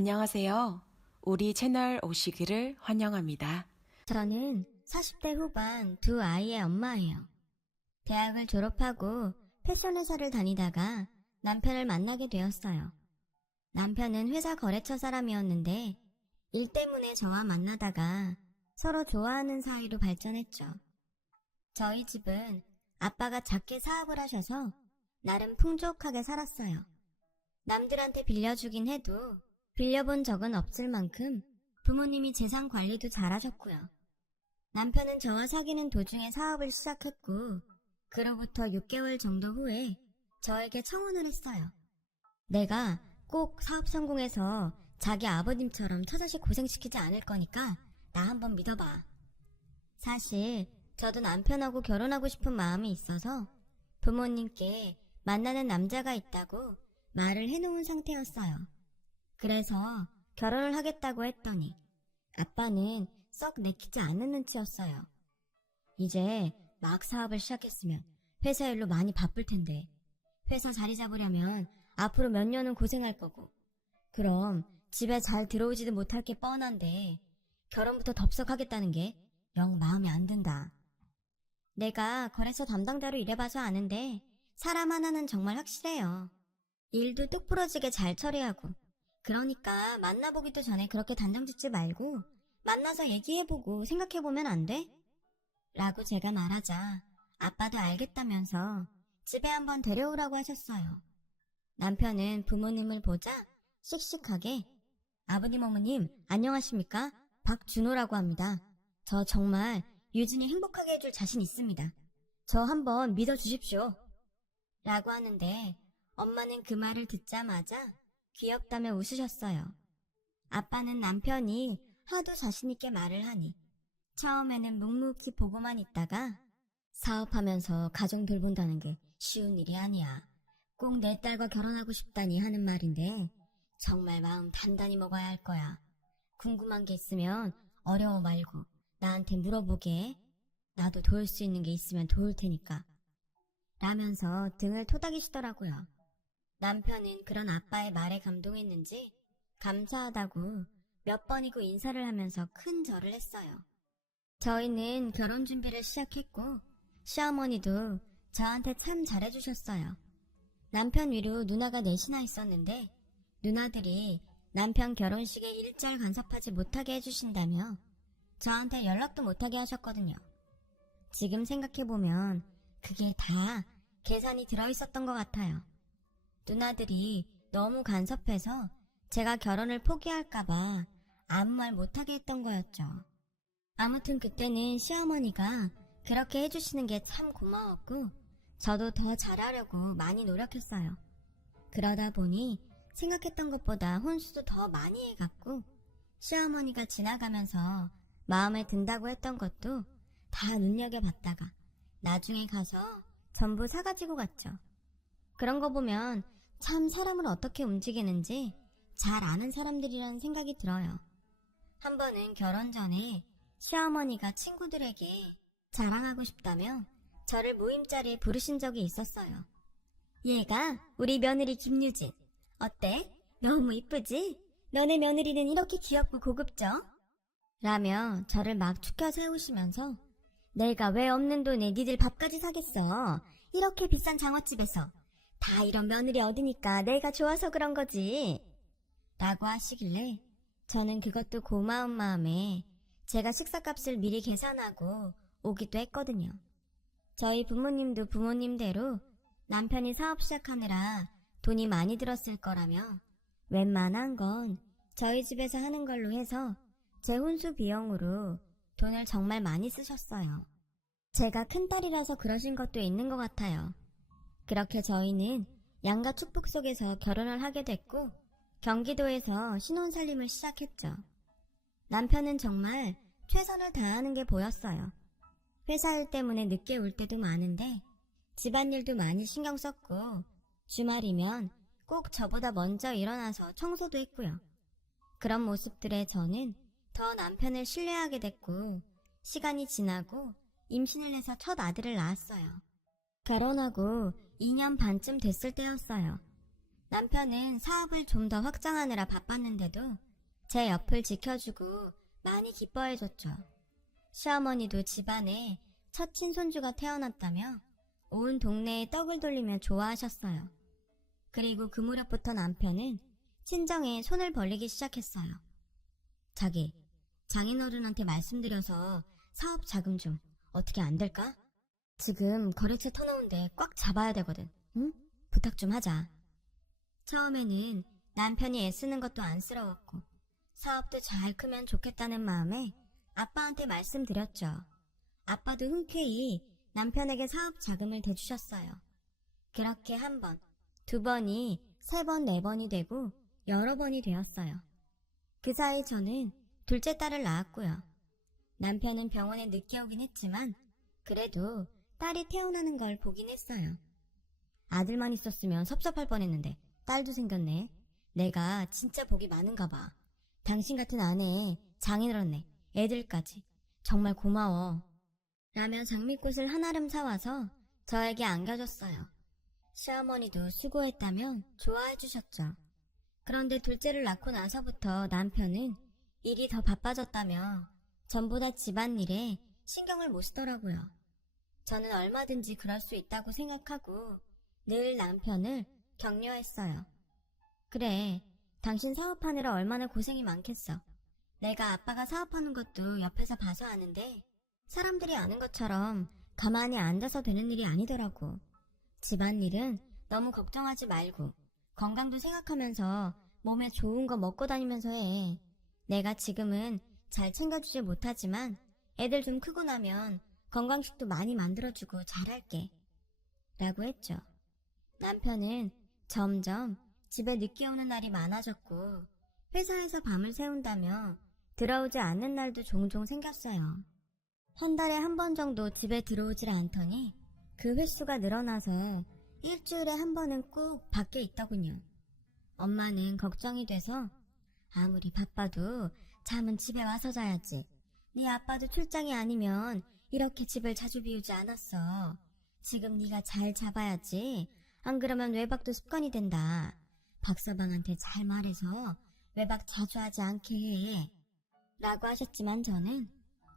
안녕하세요. 우리 채널 오시기를 환영합니다. 저는 40대 후반 두 아이의 엄마예요. 대학을 졸업하고 패션 회사를 다니다가 남편을 만나게 되었어요. 남편은 회사 거래처 사람이었는데 일 때문에 저와 만나다가 서로 좋아하는 사이로 발전했죠. 저희 집은 아빠가 작게 사업을 하셔서 나름 풍족하게 살았어요. 남들한테 빌려주긴 해도 빌려본 적은 없을 만큼 부모님이 재산 관리도 잘하셨고요. 남편은 저와 사귀는 도중에 사업을 시작했고 그로부터 6개월 정도 후에 저에게 청혼을 했어요. 내가 꼭 사업 성공해서 자기 아버님처럼 처자식 고생시키지 않을 거니까 나 한번 믿어봐. 사실 저도 남편하고 결혼하고 싶은 마음이 있어서 부모님께 만나는 남자가 있다고 말을 해놓은 상태였어요. 그래서 결혼을 하겠다고 했더니 아빠는 썩 내키지 않는 눈치였어요. 이제 막 사업을 시작했으면 회사 일로 많이 바쁠 텐데 회사 자리 잡으려면 앞으로 몇 년은 고생할 거고 그럼 집에 잘 들어오지도 못할 게 뻔한데 결혼부터 덥석하겠다는 게 영 마음에 안 든다. 내가 거래처 담당자로 일해봐서 아는데 사람 하나는 정말 확실해요. 일도 똑부러지게 잘 처리하고 그러니까 만나보기도 전에 그렇게 단정 짓지 말고 만나서 얘기해보고 생각해보면 안 돼? 라고 제가 말하자 아빠도 알겠다면서 집에 한번 데려오라고 하셨어요. 남편은 부모님을 보자 씩씩하게 아버님 어머님 안녕하십니까? 박준호라고 합니다. 저 정말 유진이 행복하게 해줄 자신 있습니다. 저 한번 믿어주십시오. 라고 하는데 엄마는 그 말을 듣자마자 귀엽다며 웃으셨어요. 아빠는 남편이 하도 자신있게 말을 하니 처음에는 묵묵히 보고만 있다가 사업하면서 가정 돌본다는 게 쉬운 일이 아니야. 꼭 내 딸과 결혼하고 싶다니 하는 말인데 정말 마음 단단히 먹어야 할 거야. 궁금한 게 있으면 어려워 말고 나한테 물어보게. 나도 도울 수 있는 게 있으면 도울 테니까. 라면서 등을 토닥이시더라고요. 남편은 그런 아빠의 말에 감동했는지 감사하다고 몇 번이고 인사를 하면서 큰 절을 했어요. 저희는 결혼 준비를 시작했고 시어머니도 저한테 참 잘해주셨어요. 남편 위로 누나가 넷이나 있었는데 누나들이 남편 결혼식에 일절 간섭하지 못하게 해주신다며 저한테 연락도 못하게 하셨거든요. 지금 생각해보면 그게 다 계산이 들어있었던 것 같아요. 누나들이 너무 간섭해서 제가 결혼을 포기할까봐 아무 말 못하게 했던 거였죠. 아무튼 그때는 시어머니가 그렇게 해주시는 게 참 고마웠고 저도 더 잘하려고 많이 노력했어요. 그러다 보니 생각했던 것보다 혼수도 더 많이 해갔고 시어머니가 지나가면서 마음에 든다고 했던 것도 다 눈여겨봤다가 나중에 가서 전부 사가지고 갔죠. 그런 거 보면 참 사람을 어떻게 움직이는지 잘 아는 사람들이라는 생각이 들어요. 한 번은 결혼 전에 시어머니가 친구들에게 자랑하고 싶다며 저를 모임자리에 부르신 적이 있었어요. 얘가 우리 며느리 김유진. 어때? 너무 이쁘지? 너네 며느리는 이렇게 귀엽고 고급져? 라며 저를 막 축켜 세우시면서 내가 왜 없는 돈에 니들 밥까지 사겠어? 이렇게 비싼 장어집에서 다 이런 며느리 얻으니까 내가 좋아서 그런 거지. 라고 하시길래 저는 그것도 고마운 마음에 제가 식사값을 미리 계산하고 오기도 했거든요. 저희 부모님도 부모님대로 남편이 사업 시작하느라 돈이 많이 들었을 거라며 웬만한 건 저희 집에서 하는 걸로 해서 제 혼수 비용으로 돈을 정말 많이 쓰셨어요. 제가 큰딸이라서 그러신 것도 있는 것 같아요. 그렇게 저희는 양가 축복 속에서 결혼을 하게 됐고 경기도에서 신혼살림을 시작했죠. 남편은 정말 최선을 다하는 게 보였어요. 회사 일 때문에 늦게 올 때도 많은데 집안일도 많이 신경 썼고 주말이면 꼭 저보다 먼저 일어나서 청소도 했고요. 그런 모습들에 저는 더 남편을 신뢰하게 됐고 시간이 지나고 임신을 해서 첫 아들을 낳았어요. 결혼하고 2년 반쯤 됐을 때였어요. 남편은 사업을 좀 더 확장하느라 바빴는데도 제 옆을 지켜주고 많이 기뻐해줬죠. 시어머니도 집안에 첫 친손주가 태어났다며 온 동네에 떡을 돌리며 좋아하셨어요. 그리고 그 무렵부터 남편은 친정에 손을 벌리기 시작했어요. 자기, 장인어른한테 말씀드려서 사업 자금 좀 어떻게 안 될까? 지금 거래처 터놓은데 꽉 잡아야 되거든. 응? 부탁 좀 하자. 처음에는 남편이 애쓰는 것도 안쓰러웠고 사업도 잘 크면 좋겠다는 마음에 아빠한테 말씀드렸죠. 아빠도 흔쾌히 남편에게 사업 자금을 대주셨어요. 그렇게 한 번, 두 번이 세 번, 네 번이 되고 여러 번이 되었어요. 그 사이 저는 둘째 딸을 낳았고요. 남편은 병원에 늦게 오긴 했지만 그래도 딸이 태어나는 걸 보긴 했어요. 아들만 있었으면 섭섭할 뻔했는데 딸도 생겼네. 내가 진짜 복이 많은가 봐. 당신 같은 아내에 장인어른네, 애들까지. 정말 고마워. 라며 장미꽃을 한아름 사와서 저에게 안겨줬어요. 시어머니도 수고했다면 좋아해 주셨죠. 그런데 둘째를 낳고 나서부터 남편은 일이 더 바빠졌다며 전보다 집안일에 신경을 못 쓰더라고요. 저는 얼마든지 그럴 수 있다고 생각하고 늘 남편을 격려했어요. 그래, 당신 사업하느라 얼마나 고생이 많겠어. 내가 아빠가 사업하는 것도 옆에서 봐서 아는데 사람들이 아는 것처럼 가만히 앉아서 되는 일이 아니더라고. 집안일은 너무 걱정하지 말고 건강도 생각하면서 몸에 좋은 거 먹고 다니면서 해. 내가 지금은 잘 챙겨주지 못하지만 애들 좀 크고 나면 건강식도 많이 만들어주고 잘할게. 라고 했죠. 남편은 점점 집에 늦게 오는 날이 많아졌고 회사에서 밤을 새운다며 들어오지 않는 날도 종종 생겼어요. 한 달에 한 번 정도 집에 들어오질 않더니 그 횟수가 늘어나서 일주일에 한 번은 꼭 밖에 있더군요. 엄마는 걱정이 돼서 아무리 바빠도 잠은 집에 와서 자야지. 네 아빠도 출장이 아니면 이렇게 집을 자주 비우지 않았어. 지금 네가 잘 잡아야지. 안 그러면 외박도 습관이 된다. 박서방한테 잘 말해서 외박 자주 하지 않게 해. 라고 하셨지만 저는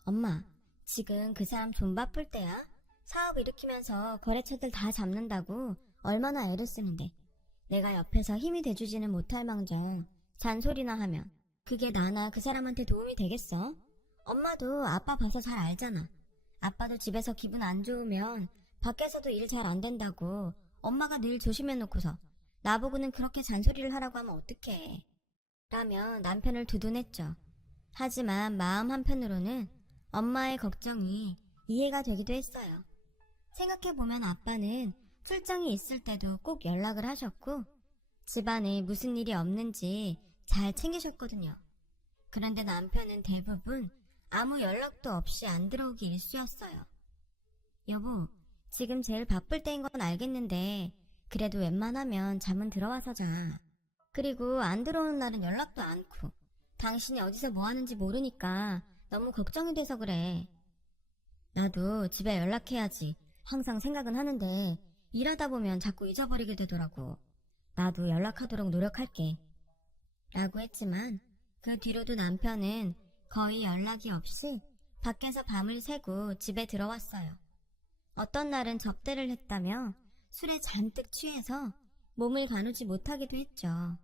엄마, 지금 그 사람 돈 바쁠 때야? 사업 일으키면서 거래처들 다 잡는다고 얼마나 애를 쓰는데 내가 옆에서 힘이 돼주지는 못할 망정 잔소리나 하면 그게 나나 그 사람한테 도움이 되겠어? 엄마도 아빠 봐서 잘 알잖아. 아빠도 집에서 기분 안 좋으면 밖에서도 일 잘 안 된다고 엄마가 늘 조심해놓고서 나보고는 그렇게 잔소리를 하라고 하면 어떡해. 라며 남편을 두둔했죠. 하지만 마음 한편으로는 엄마의 걱정이 이해가 되기도 했어요. 생각해보면 아빠는 출장이 있을 때도 꼭 연락을 하셨고 집안에 무슨 일이 없는지 잘 챙기셨거든요. 그런데 남편은 대부분 아무 연락도 없이 안 들어오기 일쑤였어요. 여보, 지금 제일 바쁠 때인 건 알겠는데 그래도 웬만하면 잠은 들어와서 자. 그리고 안 들어오는 날은 연락도 않고 당신이 어디서 뭐 하는지 모르니까 너무 걱정이 돼서 그래. 나도 집에 연락해야지 항상 생각은 하는데 일하다 보면 자꾸 잊어버리게 되더라고. 나도 연락하도록 노력할게. 라고 했지만 그 뒤로도 남편은 거의 연락이 없이 밖에서 밤을 새고 집에 들어왔어요. 어떤 날은 접대를 했다며 술에 잔뜩 취해서 몸을 가누지 못하기도 했죠.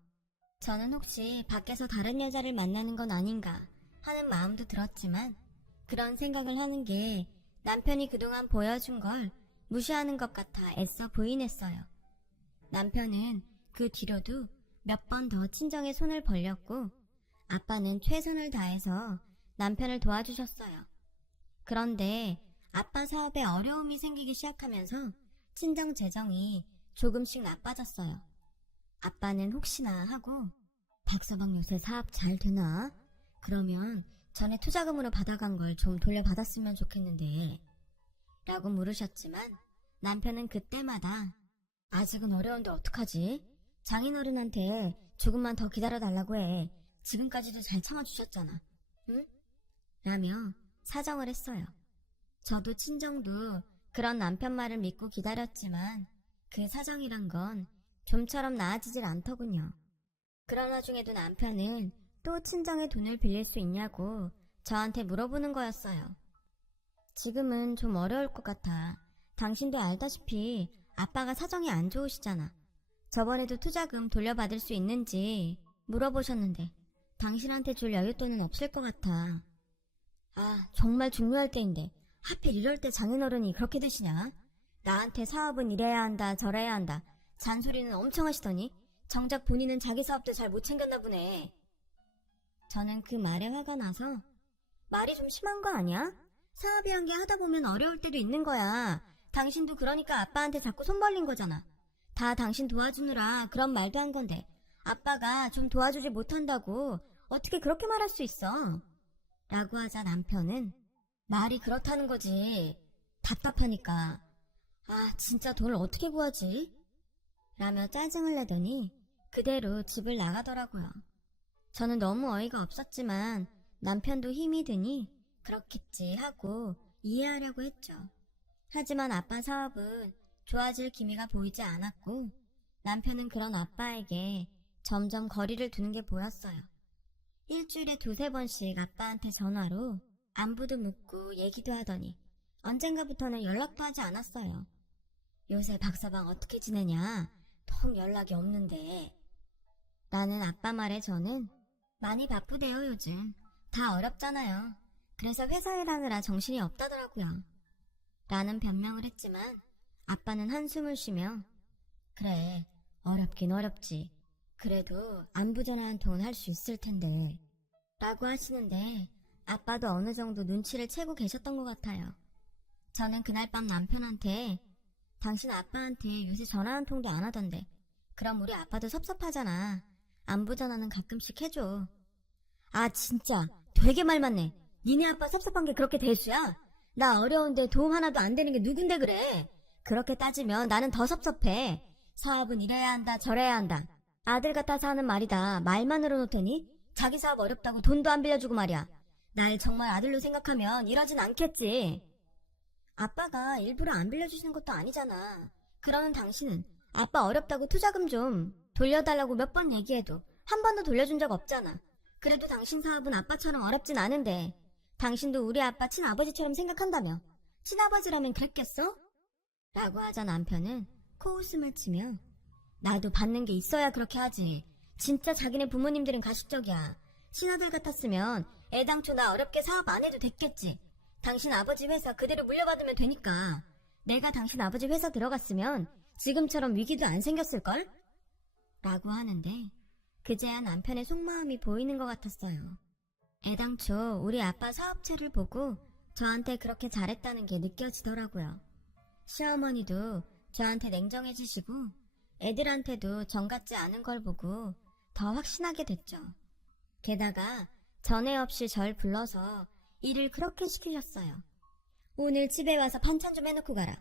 저는 혹시 밖에서 다른 여자를 만나는 건 아닌가 하는 마음도 들었지만 그런 생각을 하는 게 남편이 그동안 보여준 걸 무시하는 것 같아 애써 부인했어요. 남편은 그 뒤로도 몇 번 더 친정에 손을 벌렸고 아빠는 최선을 다해서 남편을 도와주셨어요. 그런데 아빠 사업에 어려움이 생기기 시작하면서 친정 재정이 조금씩 나빠졌어요. 아빠는 혹시나 하고 박서방 요새 사업 잘 되나? 그러면 전에 투자금으로 받아간 걸 좀 돌려받았으면 좋겠는데 라고 물으셨지만 남편은 그때마다 아직은 어려운데 어떡하지? 장인어른한테 조금만 더 기다려달라고 해. 지금까지도 잘 참아주셨잖아. 응? 라며 사정을 했어요. 저도 친정도 그런 남편 말을 믿고 기다렸지만 그 사정이란 건 좀처럼 나아지질 않더군요. 그런 와중에도 남편은 또 친정에 돈을 빌릴 수 있냐고 저한테 물어보는 거였어요. 지금은 좀 어려울 것 같아. 당신도 알다시피 아빠가 사정이 안 좋으시잖아. 저번에도 투자금 돌려받을 수 있는지 물어보셨는데 당신한테 줄 여윳돈은 없을 것 같아. 아, 정말 중요할 때인데 하필 이럴 때 장인어른이 그렇게 되시냐? 나한테 사업은 이래야 한다 저래야 한다 잔소리는 엄청 하시더니 정작 본인은 자기 사업도 잘 못 챙겼나 보네. 저는 그 말에 화가 나서 말이 좀 심한 거 아니야? 사업이란 게 하다 보면 어려울 때도 있는 거야. 당신도 그러니까 아빠한테 자꾸 손 벌린 거잖아. 다 당신 도와주느라 그런 말도 한 건데 아빠가 좀 도와주지 못한다고 어떻게 그렇게 말할 수 있어? 라고 하자 남편은 말이 그렇다는 거지. 답답하니까. 아, 진짜 돈을 어떻게 구하지? 라며 짜증을 내더니 그대로 집을 나가더라고요. 저는 너무 어이가 없었지만 남편도 힘이 드니 그렇겠지 하고 이해하려고 했죠. 하지만 아빠 사업은 좋아질 기미가 보이지 않았고 남편은 그런 아빠에게 점점 거리를 두는 게 보였어요. 일주일에 2-3번씩 아빠한테 전화로 안부도 묻고 얘기도 하더니 언젠가부터는 연락도 하지 않았어요. 요새 박서방 어떻게 지내냐? 통 연락이 없는데. 라는 아빠 말에 저는 많이 바쁘대요 요즘. 다 어렵잖아요. 그래서 회사 일하느라 정신이 없다더라고요. 라는 변명을 했지만 아빠는 한숨을 쉬며 그래, 어렵긴 어렵지. 그래도 안부 전화 한 통은 할 수 있을 텐데. 라고 하시는데 아빠도 어느 정도 눈치를 채고 계셨던 것 같아요. 저는 그날 밤 남편한테 당신 아빠한테 요새 전화 한 통도 안 하던데 그럼 우리 아빠도 섭섭하잖아. 안부 전화는 가끔씩 해줘. 아, 진짜 되게 말 많네. 니네 아빠 섭섭한 게 그렇게 대수야? 나 어려운데 도움 하나도 안 되는 게 누군데 그래? 그렇게 따지면 나는 더 섭섭해. 사업은 이래야 한다 저래야 한다. 아들 같아서 하는 말이다. 말만으로 놓더니 자기 사업 어렵다고 돈도 안 빌려주고 말이야. 날 정말 아들로 생각하면 이러진 않겠지. 아빠가 일부러 안 빌려주시는 것도 아니잖아. 그러는 당신은 아빠 어렵다고 투자금 좀 돌려달라고 몇 번 얘기해도 한 번도 돌려준 적 없잖아. 그래도 당신 사업은 아빠처럼 어렵진 않은데 당신도 우리 아빠 친아버지처럼 생각한다며. 친아버지라면 그랬겠어? 라고 하자 남편은 코웃음을 치며 나도 받는 게 있어야 그렇게 하지. 진짜 자기네 부모님들은 가식적이야. 친아들 같았으면 애당초 나 어렵게 사업 안 해도 됐겠지. 당신 아버지 회사 그대로 물려받으면 되니까. 내가 당신 아버지 회사 들어갔으면 지금처럼 위기도 안 생겼을걸? 라고 하는데 그제야 남편의 속마음이 보이는 것 같았어요. 애당초 우리 아빠 사업체를 보고 저한테 그렇게 잘했다는 게 느껴지더라고요. 시어머니도 저한테 냉정해지시고 애들한테도 정같지 않은 걸 보고 더 확신하게 됐죠. 게다가 전에 없이 절 불러서 일을 그렇게 시키셨어요. 오늘 집에 와서 반찬 좀 해놓고 가라.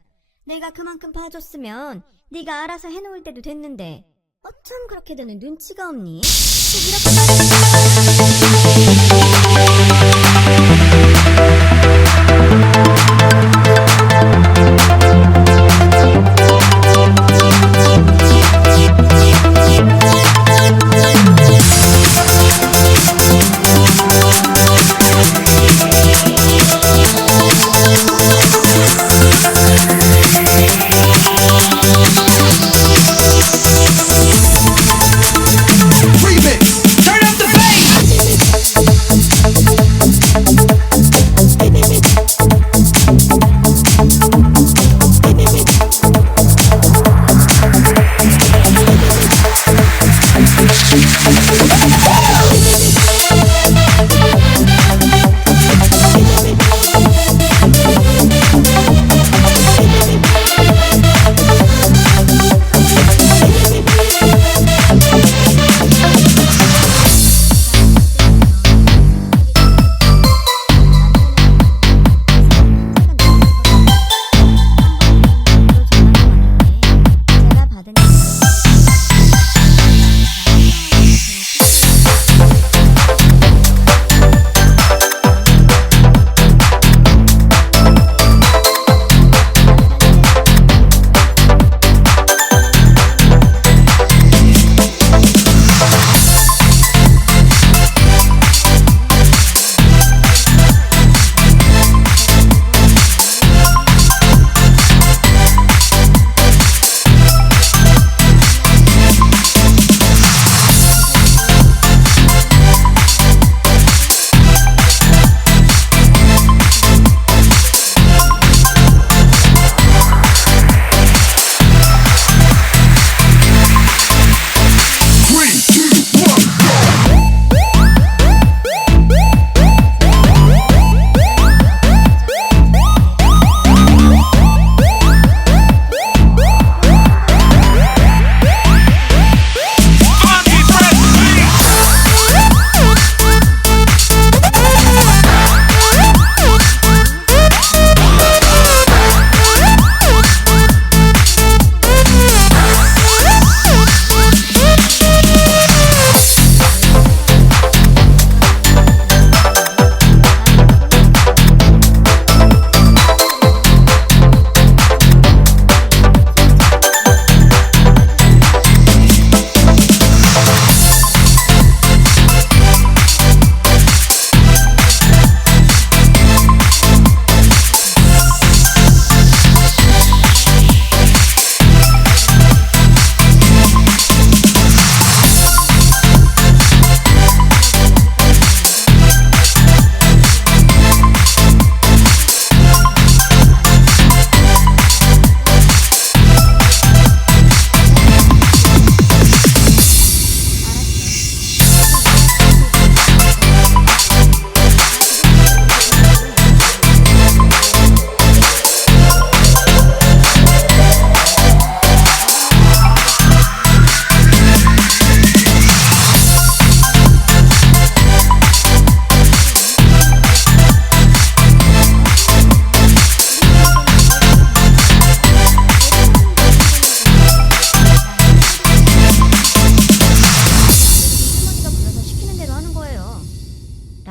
내가 그만큼 봐줬으면 네가 알아서 해놓을 때도 됐는데 어쩜 그렇게들은 눈치가 없니? Remix. Turn up the bass.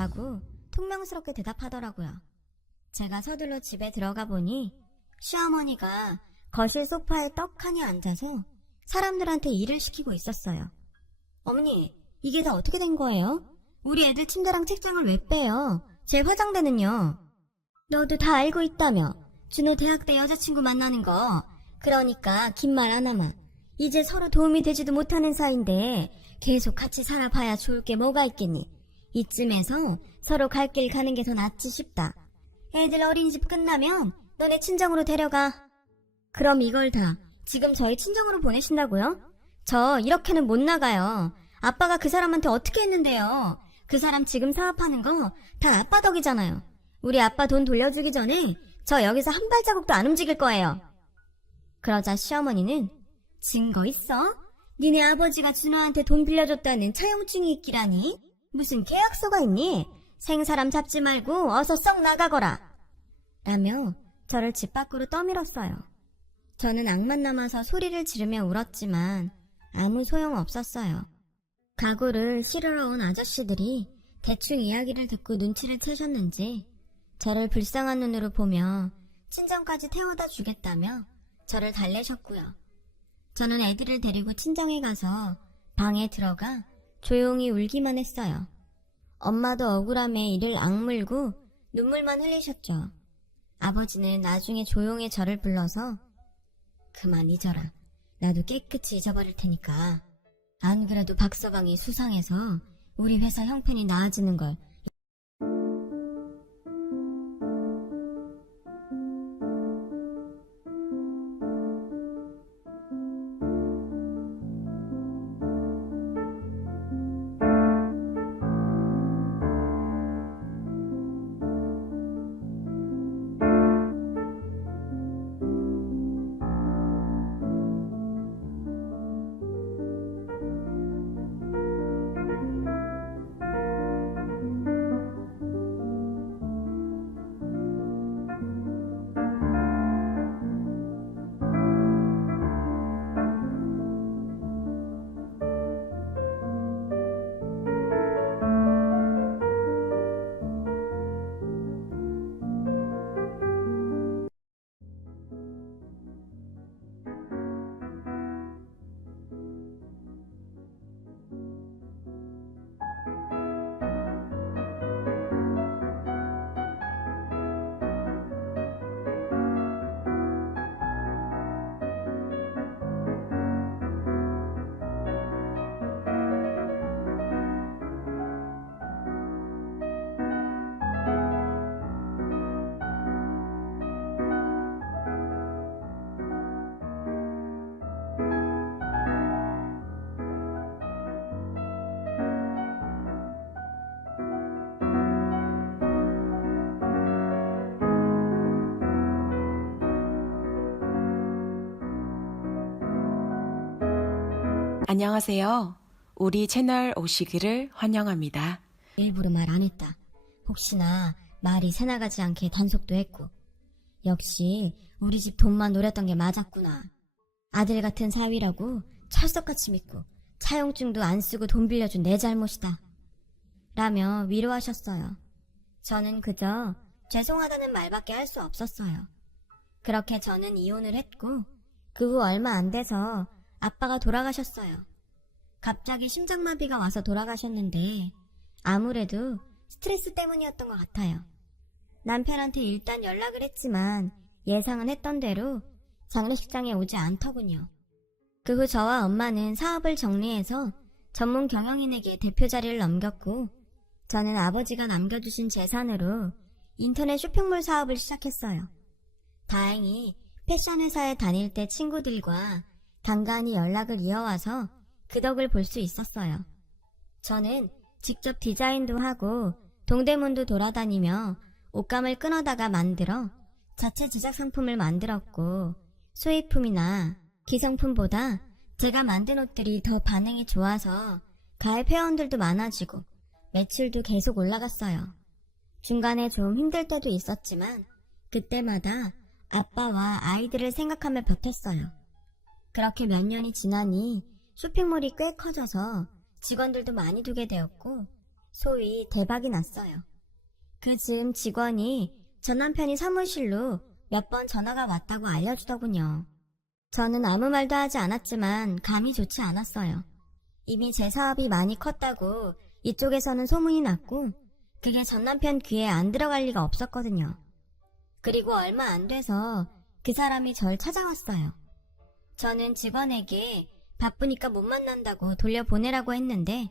라고 퉁명스럽게 대답하더라고요. 제가 서둘러 집에 들어가 보니 시어머니가 거실 소파에 떡하니 앉아서 사람들한테 일을 시키고 있었어요. 어머니, 이게 다 어떻게 된 거예요? 우리 애들 침대랑 책장을 왜 빼요? 제 화장대는요? 너도 다 알고 있다며. 준호 대학 때 여자친구 만나는 거. 그러니까 긴 말 하나만. 이제 서로 도움이 되지도 못하는 사이인데 계속 같이 살아봐야 좋을 게 뭐가 있겠니? 이쯤에서 서로 갈 길 가는 게 더 낫지 싶다. 애들 어린이집 끝나면 너네 친정으로 데려가. 그럼 이걸 다 지금 저희 친정으로 보내신다고요? 저 이렇게는 못 나가요. 아빠가 그 사람한테 어떻게 했는데요? 그 사람 지금 사업하는 거 다 아빠 덕이잖아요. 우리 아빠 돈 돌려주기 전에 저 여기서 한 발자국도 안 움직일 거예요. 그러자 시어머니는 증거 있어? 니네 아버지가 준호한테 돈 빌려줬다는 차용증이 있기라니? 무슨 계약서가 있니? 생사람 잡지 말고 어서 썩 나가거라. 라며 저를 집 밖으로 떠밀었어요. 저는 악만 남아서 소리를 지르며 울었지만 아무 소용 없었어요. 가구를 실으러 온 아저씨들이 대충 이야기를 듣고 눈치를 채셨는지 저를 불쌍한 눈으로 보며 친정까지 태워다 주겠다며 저를 달래셨고요. 저는 애들을 데리고 친정에 가서 방에 들어가 조용히 울기만 했어요. 엄마도 억울함에 이를 악물고 눈물만 흘리셨죠. 아버지는 나중에 조용히 저를 불러서 그만 잊어라. 나도 깨끗이 잊어버릴 테니까. 안 그래도 박서방이 수상해서 우리 회사 형편이 나아지는 걸. 안녕하세요. 우리 채널 오시기를 환영합니다. 일부러 말 안 했다. 혹시나 말이 새나가지 않게 단속도 했고. 역시 우리 집 돈만 노렸던 게 맞았구나. 아들 같은 사위라고 철석같이 믿고 차용증도 안 쓰고 돈 빌려준 내 잘못이다. 라며 위로하셨어요. 저는 그저 죄송하다는 말밖에 할 수 없었어요. 그렇게 저는 이혼을 했고 그 후 얼마 안 돼서 아빠가 돌아가셨어요. 갑자기 심장마비가 와서 돌아가셨는데 아무래도 스트레스 때문이었던 것 같아요. 남편한테 일단 연락을 했지만 예상은 했던 대로 장례식장에 오지 않더군요. 그 후 저와 엄마는 사업을 정리해서 전문 경영인에게 대표 자리를 넘겼고 저는 아버지가 남겨주신 재산으로 인터넷 쇼핑몰 사업을 시작했어요. 다행히 패션 회사에 다닐 때 친구들과 간간히 연락을 이어와서 그 덕을 볼 수 있었어요. 저는 직접 디자인도 하고 동대문도 돌아다니며 옷감을 끊어다가 만들어 자체 제작 상품을 만들었고 소입품이나 기성품보다 제가 만든 옷들이 더 반응이 좋아서 가입 회원들도 많아지고 매출도 계속 올라갔어요. 중간에 좀 힘들 때도 있었지만 그때마다 아빠와 아이들을 생각하며 버텼어요. 그렇게 몇 년이 지나니 쇼핑몰이 꽤 커져서 직원들도 많이 두게 되었고 소위 대박이 났어요. 그 즈음 직원이 전 남편이 사무실로 몇 번 전화가 왔다고 알려주더군요. 저는 아무 말도 하지 않았지만 감이 좋지 않았어요. 이미 제 사업이 많이 컸다고 이쪽에서는 소문이 났고 그게 전 남편 귀에 안 들어갈 리가 없었거든요. 그리고 얼마 안 돼서 그 사람이 절 찾아왔어요. 저는 직원에게 바쁘니까 못 만난다고 돌려보내라고 했는데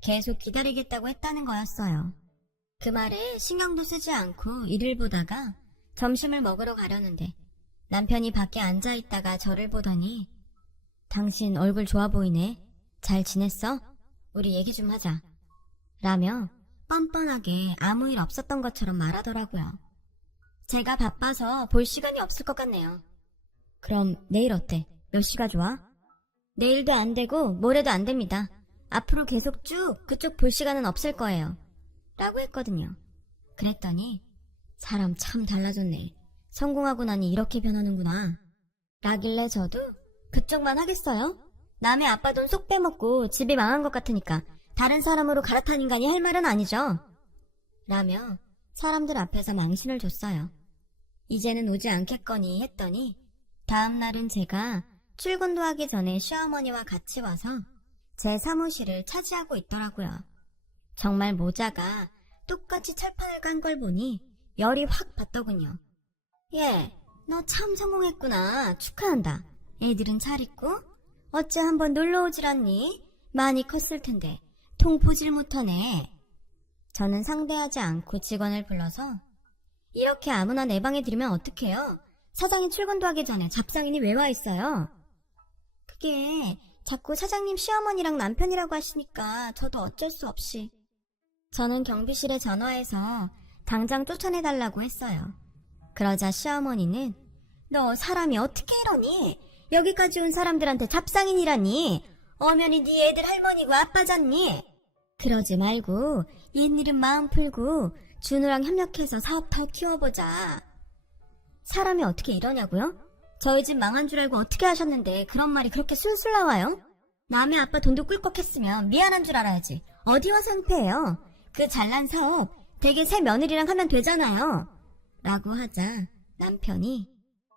계속 기다리겠다고 했다는 거였어요. 그 말에 신경도 쓰지 않고 일을 보다가 점심을 먹으러 가려는데 남편이 밖에 앉아있다가 저를 보더니 당신 얼굴 좋아 보이네. 잘 지냈어? 우리 얘기 좀 하자. 라며 뻔뻔하게 아무 일 없었던 것처럼 말하더라고요. 제가 바빠서 볼 시간이 없을 것 같네요. 그럼 내일 어때? 몇 시가 좋아? 내일도 안 되고 모레도 안 됩니다. 앞으로 계속 쭉 그쪽 볼 시간은 없을 거예요. 라고 했거든요. 그랬더니 사람 참 달라졌네. 성공하고 나니 이렇게 변하는구나. 라길래 저도 그쪽만 하겠어요? 남의 아빠 돈 쏙 빼먹고 집이 망한 것 같으니까 다른 사람으로 갈아탄 인간이 할 말은 아니죠. 라며 사람들 앞에서 망신을 줬어요. 이제는 오지 않겠거니 했더니 다음날은 제가 출근도 하기 전에 시어머니와 같이 와서 제 사무실을 차지하고 있더라고요. 정말 모자가 똑같이 철판을 깐 걸 보니 열이 확 받더군요. 예, 너 참 성공했구나. 축하한다. 애들은 잘 있고? 어째 한번 놀러 오질 않니? 많이 컸을 텐데 통 보질 못하네. 저는 상대하지 않고 직원을 불러서 이렇게 아무나 내 방에 들이면 어떡해요? 사장이 출근도 하기 전에 잡상인이 왜 와 있어요? 그게 자꾸 사장님 시어머니랑 남편이라고 하시니까 저도 어쩔 수 없이. 저는 경비실에 전화해서 당장 쫓아내달라고 했어요. 그러자 시어머니는 너 사람이 어떻게 이러니? 여기까지 온 사람들한테 잡상인이라니? 엄연히 네 애들 할머니고 아빠잖니? 그러지 말고 옛일은 마음 풀고 준우랑 협력해서 사업 더 키워보자. 사람이 어떻게 이러냐고요? 저희 집 망한 줄 알고 어떻게 하셨는데 그런 말이 그렇게 술술 나와요? 남의 아빠 돈도 꿀꺽했으면 미안한 줄 알아야지. 어디 와서 상패해요? 그 잘난 사업 되게 새 며느리랑 하면 되잖아요. 라고 하자 남편이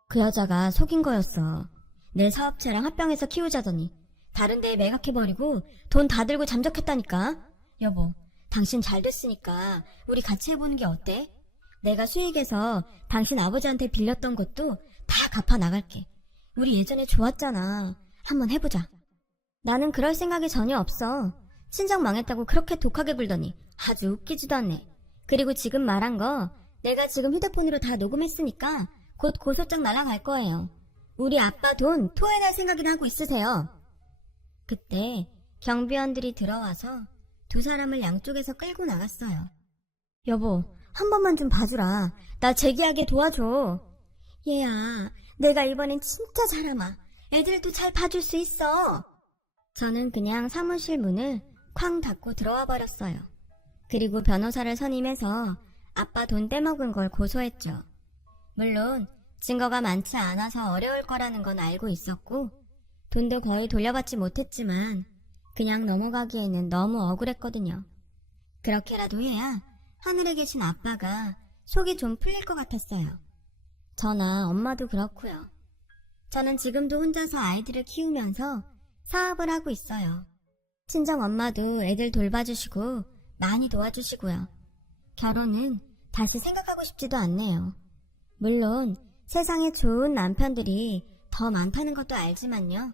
그 여자가 속인 거였어. 내 사업체랑 합병해서 키우자더니 다른 데에 매각해버리고 돈 다 들고 잠적했다니까. 여보, 당신 잘 됐으니까 우리 같이 해보는 게 어때? 내가 수익에서 당신 아버지한테 빌렸던 것도 다 갚아 나갈게. 우리 예전에 좋았잖아. 한번 해보자. 나는 그럴 생각이 전혀 없어. 친정 망했다고 그렇게 독하게 굴더니 아주 웃기지도 않네. 그리고 지금 말한 거 내가 지금 휴대폰으로 다 녹음했으니까 곧 고소장 날아갈 거예요. 우리 아빠 돈 토해낼 생각이나 하고 있으세요. 그때 경비원들이 들어와서 두 사람을 양쪽에서 끌고 나갔어요. 여보, 한 번만 좀 봐주라. 나 재기하게 도와줘. 얘야, 내가 이번엔 진짜 잘하마. 애들도 잘 봐줄 수 있어. 저는 그냥 사무실 문을 쾅 닫고 들어와 버렸어요. 그리고 변호사를 선임해서 아빠 돈 떼먹은 걸 고소했죠. 물론 증거가 많지 않아서 어려울 거라는 건 알고 있었고 돈도 거의 돌려받지 못했지만 그냥 넘어가기에는 너무 억울했거든요. 그렇게라도 해야 하늘에 계신 아빠가 속이 좀 풀릴 것 같았어요. 저나 엄마도 그렇고요. 저는 지금도 혼자서 아이들을 키우면서 사업을 하고 있어요. 친정 엄마도 애들 돌봐주시고 많이 도와주시고요. 결혼은 다시 생각하고 싶지도 않네요. 물론 세상에 좋은 남편들이 더 많다는 것도 알지만요.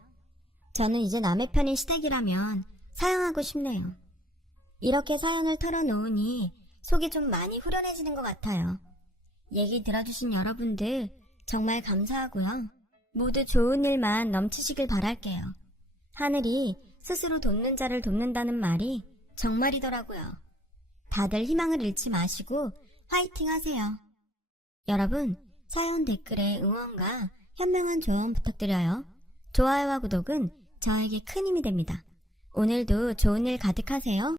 저는 이제 남의 편인 시댁이라면 사양하고 싶네요. 이렇게 사연을 털어놓으니 속이 좀 많이 후련해지는 것 같아요. 얘기 들어주신 여러분들 정말 감사하고요. 모두 좋은 일만 넘치시길 바랄게요. 하늘이 스스로 돕는 자를 돕는다는 말이 정말이더라고요. 다들 희망을 잃지 마시고 화이팅 하세요. 여러분, 사연 댓글에 응원과 현명한 조언 부탁드려요. 좋아요와 구독은 저에게 큰 힘이 됩니다. 오늘도 좋은 일 가득하세요.